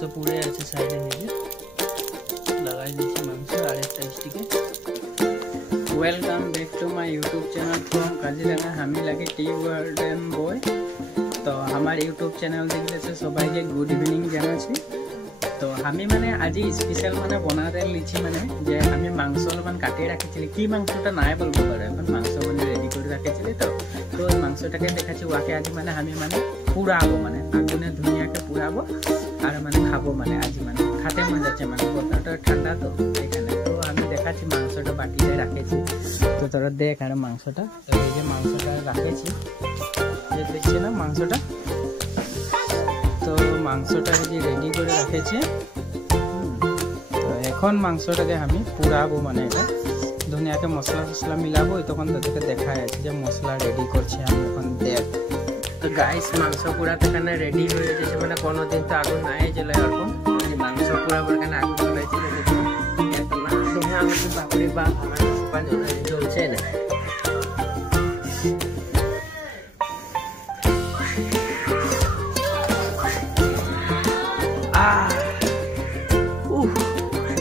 মাংস পুড়ে আছে সাইডে নিয়ে লাগাই দিয়েছি মাংস আর একটা স্টিকে। Welcome back to my YouTube channel from Kaziranga. আমি লাগে টি গার্ডেন বয়। তো আমার ইউটিউব চ্যানেল দেখতেছে সবাইকে গুড ইভিনিং জানাচ্ছি। তো আমি মানে আজি স্পেশাল মানে বনাতে লিছি মানে যে আমি মাংস অলপমান কাটি রাখিছিলি, কি মাংসটা নাই বলবো পারে, এখন মাংস মানে রেডি করে রাখিছিলি। তো ওই মাংসটাকে দেখাচ্ছি ওয়াকে আজি মানে আমি মানে পুরাবো, মানে আগুনে ধুনিয়াকে পুরাবো আর মানে খাবো। মানে আজি মানে খাতে মন যাচ্ছে, মানে বতরটা ঠান্ডা তো এখানে। তো আমি দেখাচ্ছি মাংসটা বাটিতে রাখেছি, তো তোরা দেখ আর মাংসটা। তো এই যে মাংসটা রাখেছি, যে দেখছি না মাংসটা। তো মাংসটা এই যে রেডি করে রাখেছি। তো এখন মাংসটাকে আমি পুরাবো, মানে এটা ধনিয়াকে মশলা টসলা মিলাবো। তখন তোদেরকে দেখা যাচ্ছে যে মশলা রেডি করছি আমি এখন দেখ। তো গাইস মাংস পুরাতে কারণে রেডি হয়ে গেছে, মানে কোনোদিন তো আগুন নাই জ্বলে ওরকম মাংস পুরাবার কারণে আগুন জ্বলাইছি। বাপরে বাপ আমার পানি জ্বলছে না।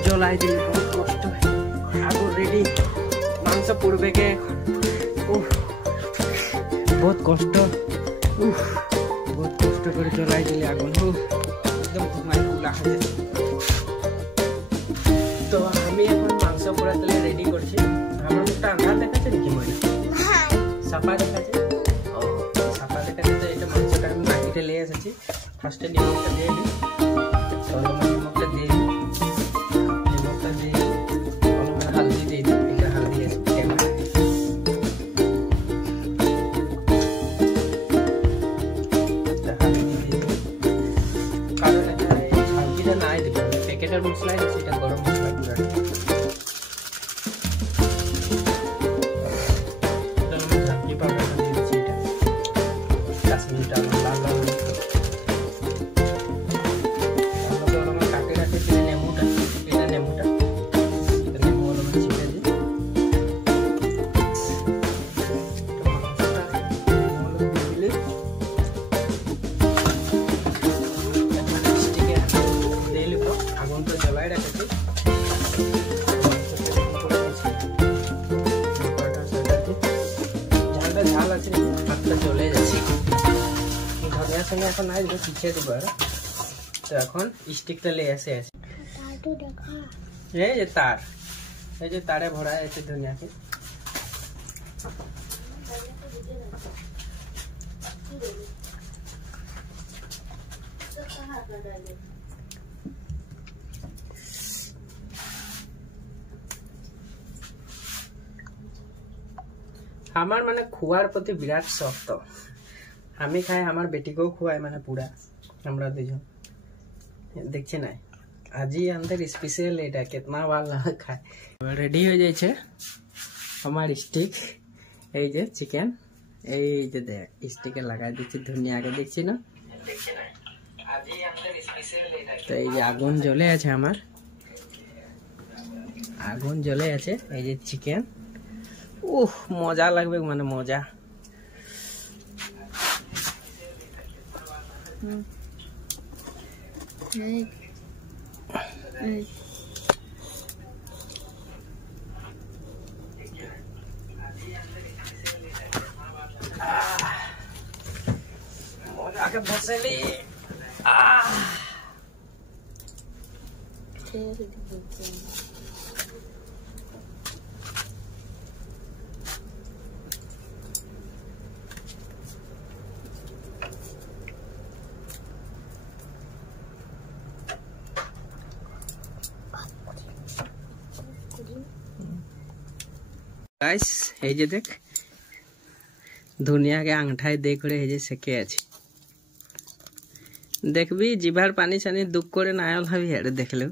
জ্বলাই দিলে বহুত কষ্ট, আগুন রেডি মাংস পুড়বে কে, বহুত কষ্ট, বহুত কষ্ট করে জ্বলাই দিলে আগুন একদম ধুমায় কুলা হয়ে যায়। তো আমি এখন মাংস পোড়াতে রেডি করছি। আমার মুখটা আন্ধার দেখাচ্ছে নাকি? মনে সাফা দেখাচ্ছে, সাফা দেখাচ্ছে। তো এটা মাংসটা আমি বাটিতে নিয়ে এসেছি। ফার্স্টে নিমকটা দিয়ে দিই, নিমকটা দিয়ে দিই, নিমকটা দিয়ে অলপমান হালদি দিয়ে দিই। এটা হালদি আছে ক্যামেরা, হালদি দিয়ে দিই। কারণ এখানে হালদিটা নাই দেবো, প্যাকেটের মশলাই আছে, এটা গরম মশলা গুঁড়া। ঝাঁকি পাউডারটা দিয়ে দিচ্ছি, এটা কাশ্মীরটা লাল লাল কাটে রাখেছি। নেমুটা, এটা নেমুটা, নেমু অলপমান ছিটে দিই। আগুনটা জ্বলাই রাখেছি, ঝালটা ঝাল আছে, হাতটা চলে যাচ্ছে। ধনিয়ার সঙ্গে এখন নাই দিলে পিছিয়ে দেবো আর। তো এখন স্টিকটা লে এসে আছে, এই যে তার, এই যে তারে ভরা আছে ধনিয়াকে। আমার মানে খোয়ার প্রতি বিরাট শখ। তো আমি খাই, আমার বেটিকেও খুয়াই, মানে পুরা আমরা দুজন দেখছি না। আজি আমাদের স্পেশাল এটা কিतना ভালো খায়। রেডি হয়ে যাচ্ছে আমার স্টিক, এই যে চিকেন, এই যে দেখ স্টিকে লাগাই দিচ্ছি ধনিয়াকে, দেখছি না। তো এই যে আগুন জ্বলে আছে, আমার আগুন জ্বলে আছে। এই যে চিকেন, মজা লাগবে, মানে মজা। মজাকে বসেলি। গাইস এই যে দেখ ধনিয়াকে আংঠায় দিয়ে করে এই যে সেকে আছে। দেখবি জিভার পানি সানি দুঃখ করে না হবি হেরে দেখলেও।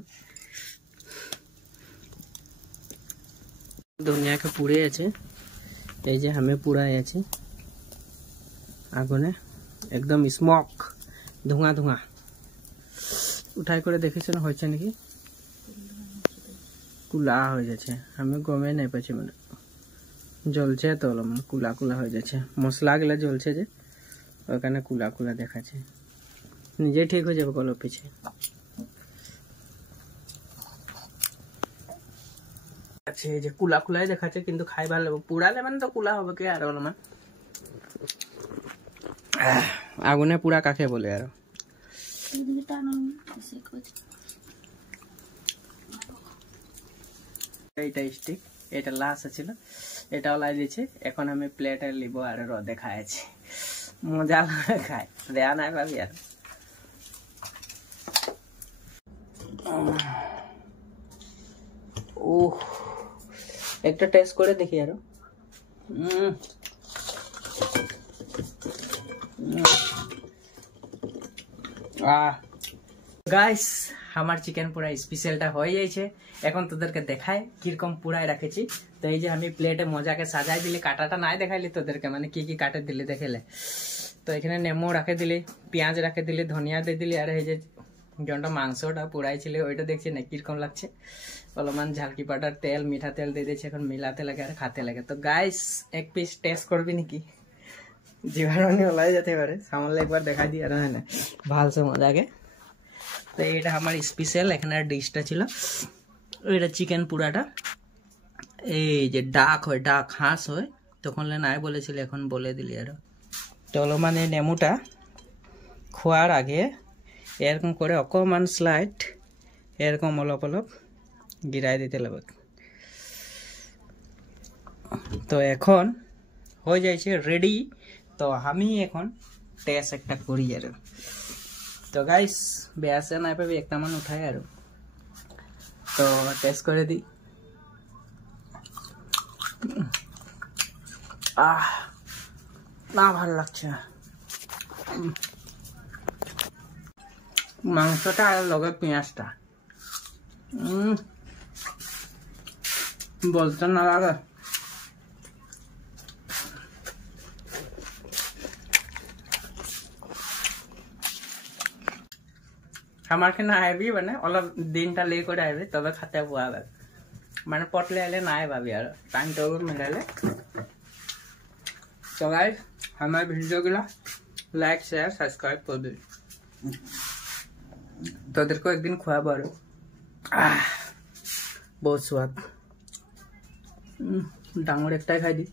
ধনিয়াকে পুড়ে আছে, এই যে আমি পুড়াই আছে আগুনে, একদম স্মোক, ধোঁয়া ধোঁয়া। উঠাই করে দেখিস না হয়েছে নাকি, কুলা হয়ে যাচ্ছে। আমি গমে নাই পাচ্ছি, মানে জ্বলছে তো অলপমান কুলা কুলা হয়ে যাচ্ছে। মশলা গুলা জ্বলছে যে ওখানে কুলা কুলা দেখাচ্ছে। নিজে ঠিক হয়ে যাবে কল পিছে। লাগছে, এই যে কুলা কুলাই দেখাচ্ছে, কিন্তু খাই ভালো লাগবে। পুড়ালে মানে তো কুলা হবে কি আর অলপমান। আগুনে পুরা কাকে বলে আর এইটা স্টিক, এটা লাস্ট ছিল, এটা ওলাই দিয়েছে। এখন আমি প্লেটে লিব আর রোদে খাইছি, মজা লাগে খাই, দেয়া নাই ভাবি আর। ও একটা টেস্ট করে দেখি আরো। গাইস আমার চিকেন পুরা স্পেশালটা হয়ে যাইছে। এখন তোদেরকে দেখাই কিরকম পুরাই রাখেছি। তো এই যে আমি প্লেটে মজাকে সাজাই দিলি, কাটাটা নাই দেখাইলি তোদেরকে, মানে কি কি কাটে দিলি দেখাইলে। তো এখানে নেমু রাখে দিলি, পেঁয়াজ রাখে দিলি, ধনিয়া দিয়ে দিলি, আর এই যে জনটা মাংসটা পুরাই ছিল ওইটা দেখছি না কিরকম লাগছে। অলপমান ঝালকি পাউডার, তেল, মিঠা তেল দিয়ে দিয়েছি। এখন মিলাতে লাগে আর খাতে লাগে। তো গাইস এক পিস টেস্ট করবি নাকি? জীবাণু ওলাই যেতে পারে, সামলে একবার দেখাই দিই আর না ভালসে মজাকে। তো এটা আমার স্পেশাল এখানে ডিশটা ছিল, এটা চিকেন পুরাটা। এই যে ডাক হয়, ডাক হাঁস হয়, তখন নাই বলেছিল, এখন বলে দিলি আরো। তো মানে নেমুটা খোয়ার আগে এরকম করে অকমান স্লাইড এরকম অলপ অলপ গিরাই দিতে লাগবে। তো এখন হয়ে যাইছে রেডি। তো আমি এখন টেস্ট একটা করি আর। তো গাইস বেয়াসে নাই পাবি, একটা মান উঠাই আর। তো টেস্ট করে দিই। না ভালো লাগছে মাংসটা আর লগে পেঁয়াজটা, বলতে না লাগে। আমার কেন আইবি মানে অলপ দিনটা লে করে আইবি, তবে খাতে পাবে। মানে পটলে আইলে নাই পাবি আর, টাইম টেবিল মিলাইলে। তো গাইস আমার ভিডিওগুলো লাইক শেয়ার সাবস্ক্রাইব করবি। তোদেরকে একদিন খুয়াবো আর। বহুত স্বাদ। ডাঙর একটাই খাই দি।